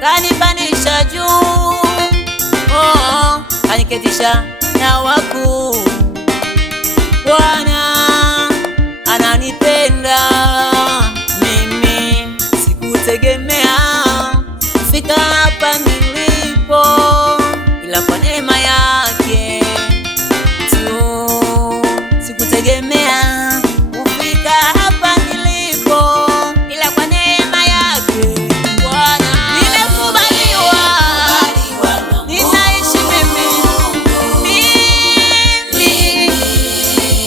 kanipandisha juu, kaniketisha na wakuu. Bwana ananipenda mimi, sikutegemea kufika hapa nilipo, ila kwa neema yake tu. Sikutegemea kufika hapa nilipo, ila kwa neema yake Bwana. Nimekubaliwa, ninaishi mimi,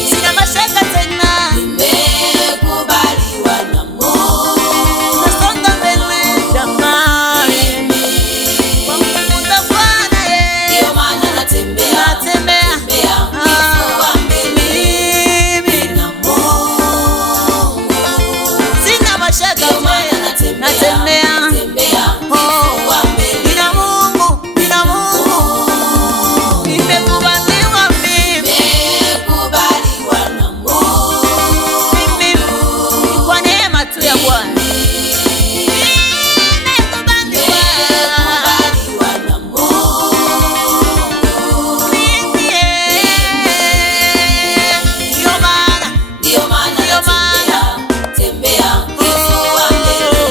sina mashaka tena. Nimekubaliwa na Mungu, Nasonga mbele jamani, kwa kumfuata Bwana ndio maana natembea natembea kifua mbele mimi, na Mungu. sina mashaka Ndio maana tena, natembea natembea kifua mbele. nina Mungu, nina Mungu. Nimekubaliwa mimi, Nimekubaliwa na Mungu, mimi kwa neema tu ya Bwana. Nimekubaliwa nimekubaliwa na Mungu. mimi, ndio maana Ndio maana natembea kifua mbele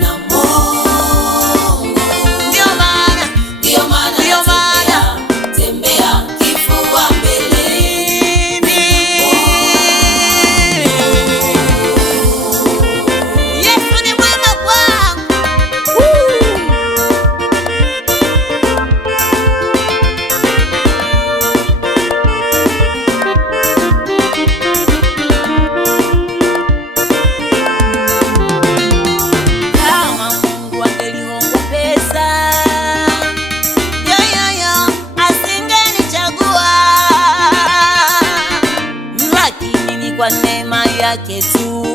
na Mungu. ndio maana Ndio maana natembea kifua mbele. Yesu ni mwema kwangu. Kama Mungu angelihongwa pesa, asingenichagua, lakini ni kwa neema yake tu.